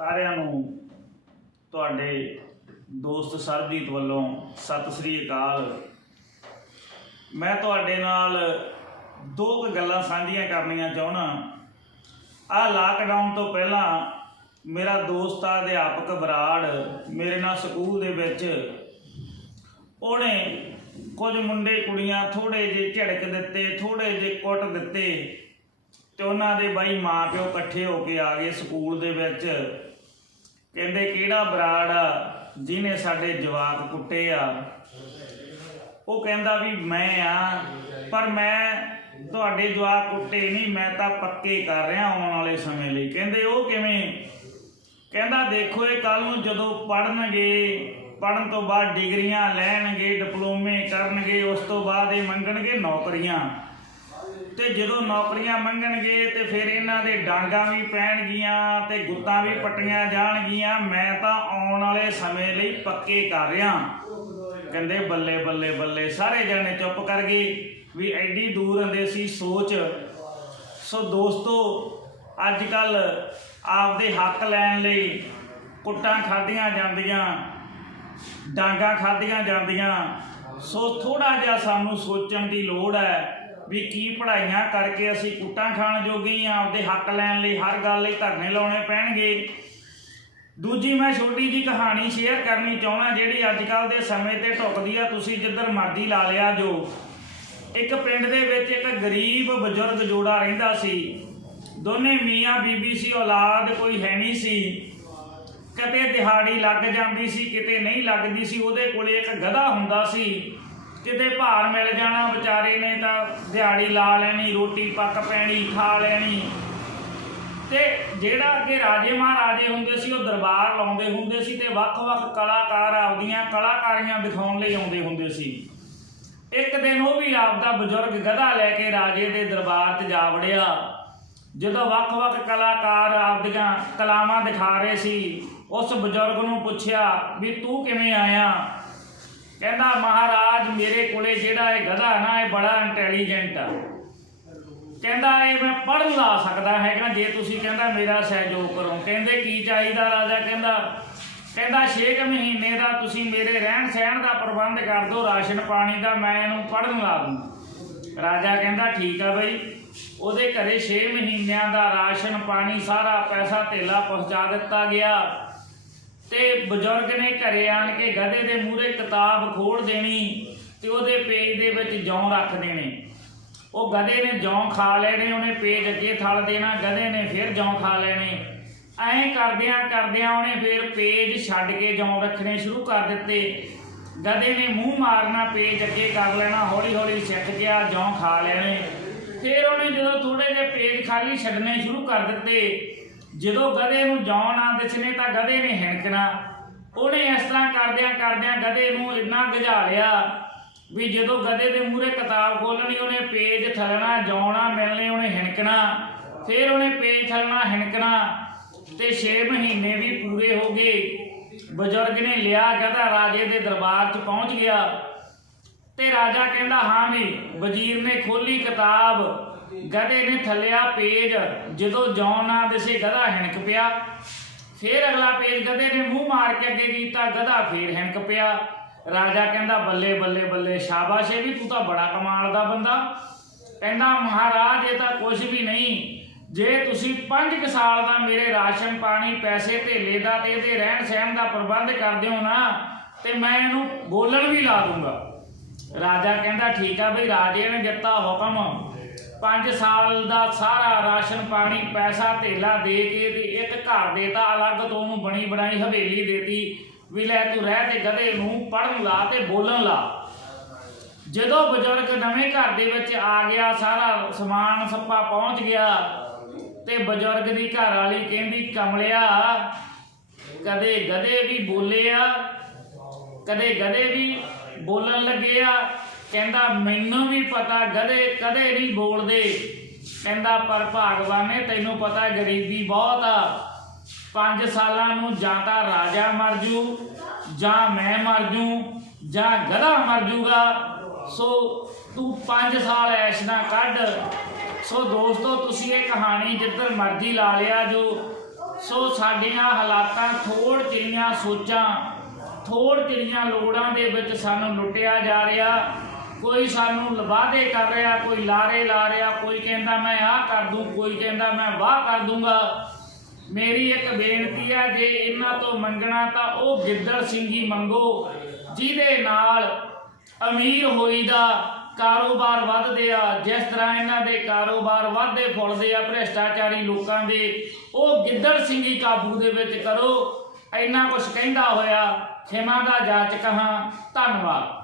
ਸਾਰਿਆਂ ਨੂੰ ਤੁਹਾਡੇ ਦੋਸਤ ਸਰਬਜੀਤ ਵੱਲੋਂ ਸਤਿ ਸ੍ਰੀ ਅਕਾਲ। ਮੈਂ ਤੁਹਾਡੇ ਨਾਲ ਦੋ ਕੁ ਗੱਲਾਂ ਸਾਂਝੀਆਂ ਕਰਨੀਆਂ ਚਾਹਣਾ ਆ ਲਾਕਡਾਊਨ ਤੋਂ ਪਹਿਲਾਂ ਮੇਰਾ ਦੋਸਤ ਆ ਅਧਿਆਪਕ ਬਰਾੜ ਮੇਰੇ ਨਾਲ ਸਕੂਲ ਦੇ ਵਿੱਚ, ਉਹਨੇ ਕੁਝ ਮੁੰਡੇ ਕੁੜੀਆਂ ਥੋੜੇ ਜਿਹੇ ਝੜਕ ਦਿੱਤੇ ਥੋੜੇ ਜਿਹੇ ਕੁੱਟ ਦਿੱਤੇ ਤੇ ਉਹਨਾਂ ਦੇ ਬਾਈ ਮਾਪਿਓ ਇਕੱਠੇ ਹੋ ਕੇ ਆ ਗਏ ਸਕੂਲ ਦੇ ਵਿੱਚ। ਕਹਿੰਦੇ ਕਿਹੜਾ ਬਰਾੜ ਆ ਜਿਹਨੇ ਸਾਡੇ ਜਵਾਕ ਕੁੱਟੇ ਆ? ਉਹ ਕਹਿੰਦਾ ਵੀ ਮੈਂ ਆ, ਪਰ ਮੈਂ ਤੁਹਾਡੇ ਜਵਾਕ ਕੁੱਟੇ ਨਹੀਂ, ਮੈਂ ਤਾਂ ਪੱਕੇ ਕਰ ਰਿਹਾ ਆਉਣ ਵਾਲੇ ਸਮੇਂ ਲਈ। ਕਹਿੰਦੇ ਉਹ ਕਿਵੇਂ? ਕਹਿੰਦਾ ਦੇਖੋ ਇਹ ਕੱਲ ਨੂੰ ਜਦੋਂ ਪੜਨਗੇ ਪੜਨ ਤੋਂ ਬਾਅਦ ਡਿਗਰੀਆਂ ਲੈਣਗੇ, ਡਿਪਲੋਮੇ ਕਰਨਗੇ, ਉਸ ਤੋਂ ਬਾਅਦ ਇਹ ਮੰਗਣਗੇ ਨੌਕਰੀਆਂ। ਤੇ ਜਦੋਂ ਨੌਕਰੀਆਂ ਮੰਗਣਗੇ ਤੇ ਫਿਰ ਇਹਨਾਂ ਦੇ ਡਾਂਗਾਂ ਵੀ ਪੈਣਗੀਆਂ ਤੇ ਗੁੱਤਾਂ ਵੀ ਪੱਟੀਆਂ ਜਾਣਗੀਆਂ, ਮੈਂ ਤਾਂ ਆਉਣ ਵਾਲੇ ਸਮੇਂ ਲਈ ਪੱਕੇ ਕਰ ਰਿਹਾ। ਕਹਿੰਦੇ ਬੱਲੇ ਬੱਲੇ ਬੱਲੇ, ਸਾਰੇ ਜਣੇ ਚੁੱਪ ਕਰ ਗਏ। ਵੀ ਐਡੀ ਦੂਰ ਹੁੰਦੇ ਸੀ ਸੋਚ। ਸੋ ਦੋਸਤੋ ਅੱਜ ਕੱਲ ਆਪਦੇ ਹੱਕ ਲੈਣ ਲਈ ਕੁੱਟਾਂ ਖਾਧੀਆਂ ਜਾਂਦੀਆਂ, ਡਾਂਗਾ ਖਾਧੀਆਂ ਜਾਂਦੀਆਂ। ਸੋ ਥੋੜਾ ਜਿਹਾ ਸਾਨੂੰ ਸੋਚਣ ਦੀ ਲੋੜ ਹੈ। ਵੀ ਕੀ ਪੜ੍ਹਾਈਆਂ ਕਰਕੇ ਅਸੀਂ ਕੁੱਟਾਂ ਖਾਣ ਜੋਗੇ ਹੀ ਹਾਂ, ਆਪਦੇ ਹੱਕ ਲੈਣ ਲਈ ਹਰ ਗੱਲ ਲਈ ਧਰਨੇ ਲਾਉਣੇ ਪੈਣਗੇ। ਦੂਜੀ ਮੈਂ ਛੋਟੀ ਜੀ ਕਹਾਣੀ ਸ਼ੇਅਰ ਕਰਨੀ ਚਾਹੁੰਦਾ ਜਿਹੜੀ ਅੱਜ ਕੱਲ ਦੇ ਸਮੇਂ ਤੇ ਢੁੱਕਦੀ ਆ ਤੁਸੀਂ ਜਿੱਧਰ ਮਰਜ਼ੀ ਲਾ ਲਿਆ ਜੋ। ਇੱਕ ਪਿੰਡ ਦੇ ਵਿੱਚ ਇੱਕ ਗਰੀਬ ਬਜ਼ੁਰਗ ਜੋੜਾ ਰਹਿੰਦਾ ਸੀ। ਦੋਨੇ ਮੀਆਂ ਬੀਬੀ ਸੀ ਔਲਾਦ ਕੋਈ ਹੈ ਨਹੀਂ ਸੀ। ਕਦੇ ਦਿਹਾੜੀ ਲੱਗ ਜਾਂਦੀ ਸੀ ਕਿਤੇ ਨਹੀਂ ਲੱਗਦੀ ਸੀ ਉਹਦੇ ਕੋਲੇ ਇੱਕ ਗਧਾ ਹੁੰਦਾ ਸੀ। ਕਿਤੇ ਭਾਰ ਮਿਲ ਜਾਣਾ ਵਿਚਾਰੇ ਨੇ ਤਾਂ ਦਿਹਾੜੀ ਲਾ ਲੈਣੀ, ਰੋਟੀ ਪੱਕ ਪੈਣੀ, ਖਾ ਲੈਣੀ। ਤੇ ਜਿਹੜਾ ਅੱਗੇ ਰਾਜੇ ਮਹਾਰਾਜੇ ਹੁੰਦੇ ਸੀ, ਉਹ ਦਰਬਾਰ ਲਾਉਂਦੇ ਹੁੰਦੇ ਸੀ ਤੇ ਵੱਖ-ਵੱਖ ਕਲਾਕਾਰ ਆਪਦੀਆਂ ਕਲਾਕਾਰੀਆਂ ਦਿਖਾਉਣ ਲਈ ਆਉਂਦੇ ਹੁੰਦੇ ਸੀ। ਇੱਕ ਦਿਨ ਉਹ ਵੀ ਆਪਦਾ ਬਜ਼ੁਰਗ ਗਧਾ ਲੈ ਕੇ ਰਾਜੇ ਦੇ ਦਰਬਾਰ 'ਚ ਜਾ ਵੜਿਆ। ਜਦੋਂ ਵੱਖ-ਵੱਖ ਕਲਾਕਾਰ ਆਪਦੀਆਂ ਕਲਾਵਾਂ ਦਿਖਾ ਰਹੇ ਸੀ, ਉਸ ਬਜ਼ੁਰਗ ਨੂੰ ਪੁੱਛਿਆ ਵੀ ਤੂੰ ਕਿਵੇਂ ਆਇਆ? ਕਹਿੰਦਾ, ਮਹਾਰਾਜ, ਮੇਰੇ ਕੋਲੇ ਜਿਹੜਾ ਇਹ ਗਧਾ ਨਾ, ਇਹ ਬੜਾ ਇੰਟੈਲੀਜੈਂਟ ਆ। ਕਹਿੰਦਾ, ਇਹ ਮੈਂ ਪੜ੍ਹਨ ਲਾ ਸਕਦਾ ਹੈਗਾ, ਜੇ ਤੁਸੀਂ ਕਹਿੰਦਾ ਮੇਰਾ ਸਹਿਯੋਗ ਕਰੋ। ਕਹਿੰਦੇ, ਕੀ ਚਾਹੀਦਾ ਰਾਜਾ? ਕਹਿੰਦਾ ਕਹਿੰਦਾ 6 ਮਹੀਨੇ ਦਾ ਤੁਸੀਂ ਮੇਰੇ ਰਹਿਣ ਸਹਿਣ ਦਾ ਪ੍ਰਬੰਧ ਕਰ ਦਿਓ, ਰਾਸ਼ਨ ਪਾਣੀ ਦਾ, ਮੈਂ ਇਹਨੂੰ ਪੜ੍ਹਨ ਲਾ ਦੂੰ ਰਾਜਾ ਕਹਿੰਦਾ, ਠੀਕ ਆ ਬਈ, ਉਹਦੇ ਘਰੇ 6 ਮਹੀਨਿਆਂ ਦਾ ਰਾਸ਼ਨ ਪਾਣੀ ਸਾਰਾ ਪੈਸਾ ਧੇਲਾ ਪਹੁੰਚਾ ਦਿੱਤਾ ਗਿਆ। ਤੇ ਬਜ਼ੁਰਗ ਨੇ ਘਰੇ ਆਣ ਕੇ ਗਧੇ ਦੇ ਮੂਹਰੇ ਕਿਤਾਬ ਖੋਲ ਦੇਣੀ ਤੇ ਉਹਦੇ ਪੇਜ ਦੇ ਵਿੱਚ ਜੌਂ ਰੱਖ ਦੇਣੇ। ਉਹ ਗਧੇ ਨੇ ਜੌਂ ਖਾ ਲੈਣੇ, ਉਹਨੇ ਪੇਜ ਅੱਗੇ ਥਲ ਦੇਣਾ, ਗਧੇ ਨੇ ਫਿਰ ਜੌਂ ਖਾ ਲੈਣੇ। ਐਂ ਕਰਦਿਆਂ ਕਰਦਿਆਂ ਉਹਨੇ ਫਿਰ ਪੇਜ ਛੱਡ ਕੇ ਜੌਂ ਰੱਖਣੇ ਸ਼ੁਰੂ ਕਰ ਦਿੱਤੇ। ਗਧੇ ਨੇ ਮੂੰਹ ਮਾਰਨਾ, ਪੇਜ ਅੱਗੇ ਕਰ ਲੈਣਾ ਹੌਲੀ ਹੌਲੀ ਸਿੱਖ ਗਿਆ, ਜੌਂ ਖਾ ਲੈਣੇ। ਫਿਰ ਉਹਨੇ ਜਦੋਂ ਥੋੜੇ ਜਿਹੇ ਪੇਜ ਖਾਲੀ ਛੱਡਣੇ ਸ਼ੁਰੂ ਕਰ ਦਿੱਤੇ ਜਦੋਂ ਗਧੇ ਨੂੰ ਜੌਂ ਨਾ ਦਿਸਣੇ ਤਾਂ ਗਧੇ ਨੇ ਹਿਣਕਣਾ। ਉਹਨੇ ਇਸ ਤਰ੍ਹਾਂ ਕਰਦਿਆਂ ਕਰਦਿਆਂ ਗਧੇ ਨੂੰ ਇੰਨਾ ਗਝਾ ਲਿਆ ਵੀ ਜਦੋਂ ਗਧੇ ਦੇ ਮੂਹਰੇ ਕਿਤਾਬ ਖੋਲਣੀ ਉਹਨੇ ਪੇਜ ਥਲਣਾ ਜੌਣਾ ਮਿਲਣੇ, ਉਹਨੇ ਹਿਣਕਣਾ। ਫਿਰ ਉਹਨੇ ਪੇਜ ਥਲਣਾ ਹਿਣਕਣਾ ਤੇ 6 ਮਹੀਨੇ ਵੀ ਪੂਰੇ ਹੋ ਗਏ। ਬਜ਼ੁਰਗ ਨੇ ਲਿਆ ਗਧਾ ਰਾਜੇ ਦੇ ਦਰਬਾਰ 'ਚ ਪਹੁੰਚ ਗਿਆ ਤੇ ਰਾਜਾ ਕਹਿੰਦਾ, ਹਾਂ ਵੀ ਵਜ਼ੀਰ ਨੇ ਖੋਲੀ ਕਿਤਾਬ ਗਧੇ ਨੇ ਥੱਲਿਆ ਪੇਜ, ਜਦੋਂ ਜੌਨ ਨਾ ਦਿਸੇ ਗਧਾ ਹਿਣਕ ਪਿਆ, ਫਿਰ ਅਗਲਾ ਪੇਜ ਗਧੇ ਨੇ ਮੂੰਹ ਮਾਰ ਕੇ ਅੱਗੇ ਕੀਤਾ, ਗਧਾ ਫੇਰ ਹਿਣਕ ਪਿਆ। ਰਾਜਾ ਕਹਿੰਦਾ, ਬੱਲੇ ਬੱਲੇ ਬੱਲੇ, ਸ਼ਾਬਾਸ਼, ਇਹ ਵੀ ਤੂੰ ਤਾਂ ਬੜਾ ਕਮਾਲ ਦਾ ਬੰਦਾ। ਕਹਿੰਦਾ, ਮਹਾਰਾਜ, ਇਹ ਤਾਂ ਕੁਝ ਵੀ ਨਹੀਂ। ਜੇ ਤੁਸੀਂ 5 ਸਾਲ ਦਾ ਮੇਰੇ ਰਾਸ਼ਨ, ਪਾਣੀ, ਪੈਸੇ, ਧੇਲੇ ਦਾ ਤੇ ਇਹਦੇ ਰਹਿਣ ਸਹਿਣ ਦਾ ਪ੍ਰਬੰਧ ਕਰਦੇ ਹੋ ਨਾ, ਤੇ ਮੈਂ ਇਹਨੂੰ ਬੋਲਣ ਵੀ ਲਾ ਦੂੰਗਾ। ਰਾਜਾ ਕਹਿੰਦਾ, ਠੀਕ ਆ ਬਈ, ਰਾਜੇ ਨੇ ਦਿੱਤਾ ਹੁਕਮ। 5 ਸਾਲ ਦਾ ਸਾਰਾ ਰਾਸ਼ਨ ਪਾਣੀ ਪੈਸਾ ਧੇਲਾ ਦੇ ਕੇ ਤੇ ਇੱਕ ਘਰ ਦੇਤਾ ਅਲੱਗ ਤੋਂ ਉਹਨੂੰ ਬਣੀ ਬਣਾਈ ਹਵੇਲੀ ਦੇਤੀ ਵੀ ਲੈ ਤੂੰ ਰਹਿ ਤੇ ਗਧੇ ਨੂੰ ਪੜਨ ਲਾ ਤੇ ਬੋਲਣ ਲਾ। ਜਦੋਂ ਬਜ਼ੁਰਗ ਨਵੇਂ ਘਰ ਦੇ ਵਿੱਚ ਆ ਗਿਆ, ਸਾਰਾ ਸਮਾਨ ਸੱਪਾ ਪਹੁੰਚ ਗਿਆ ਤੇ ਬਜ਼ੁਰਗ ਦੀ ਘਰ ਵਾਲੀ ਕਹਿੰਦੀ, ਕਮਲਿਆ, ਕਦੇ ਗਧੇ ਵੀ ਬੋਲੇ ਆ, ਕਦੇ ਗਧੇ ਵੀ ਬੋਲਣ ਲੱਗੇ ਆ ਕਹਿੰਦਾ, ਮੈਨੂੰ ਵੀ ਪਤਾ ਗਧੇ ਕਦੇ ਨਹੀਂ ਬੋਲਦੇ। ਕਹਿੰਦਾ, ਪਰ ਭਗਵਾਨ ਨੇ ਤੈਨੂੰ ਪਤਾ ਗਰੀਬੀ ਬਹੁਤ ਆ। 5 ਸਾਲਾਂ ਨੂੰ ਜਾਂ ਤਾਂ ਰਾਜਾ ਮਰ ਜੂ, ਜਾਂ ਮੈਂ ਮਰ ਜੂ, ਜਾਂ ਗਧਾ ਮਰ ਜੂਗਾ। ਸੋ ਤੂੰ 5 ਸਾਲ ਐਸ਼ ਨਾ ਕੱਢ। ਸੋ ਦੋਸਤੋ, ਤੁਸੀਂ ਇਹ ਕਹਾਣੀ ਜਿੱਧਰ ਮਰਜ਼ੀ ਲਾ ਲਿਆ ਜੋ। ਸੋ ਸਾਡੀਆਂ ਹਾਲਾਤਾਂ ਥੋੜ ਚਿੜੀਆਂ ਸੋਚਾਂ ਥੋੜ ਚਿੜੀਆਂ ਲੋੜਾਂ ਦੇ ਵਿੱਚ ਸਾਨੂੰ ਲੁੱਟਿਆ ਜਾ ਰਿਹਾ। ਕੋਈ ਸਾਨੂੰ ਵਾਅਦੇ ਕਰ ਰਿਹਾ, ਕੋਈ ਲਾਰੇ ਲਾ ਰਿਹਾ, ਕੋਈ ਕਹਿੰਦਾ ਮੈਂ ਆਹ ਕਰ ਦੂੰ, ਕੋਈ ਕਹਿੰਦਾ ਮੈਂ ਵਾਹ ਕਰ ਦੂੰਗਾ। ਮੇਰੀ ਇੱਕ ਬੇਨਤੀ ਹੈ, ਜੇ ਇਹਨਾਂ ਤੋਂ ਮੰਗਣਾ ਤਾਂ ਉਹ ਗਿੱਦੜ ਸਿੰਘੀ ਮੰਗੋ, ਜਿਹਦੇ ਨਾਲ ਅਮੀਰ ਹੋਈਦਾ ਕਾਰੋਬਾਰ ਵੱਧਦੇ ਆ, ਜਿਸ ਤਰ੍ਹਾਂ ਇਹਨਾਂ ਦੇ ਕਾਰੋਬਾਰ ਵੱਧਦੇ ਫੁੱਲਦੇ ਆ, ਭ੍ਰਿਸ਼ਟਾਚਾਰੀ ਲੋਕਾਂ ਦੇ, ਉਹ ਗਿੱਦੜ ਸਿੰਘੀ ਕਾਬੂ ਦੇ ਵਿੱਚ ਕਰੋ। ਇੰਨਾ ਕੁਝ ਕਹਿੰਦਾ ਹੋਇਆ, ਖਿਮਾ ਦਾ ਜਾਚ ਕਹਾਂ। ਧੰਨਵਾਦ।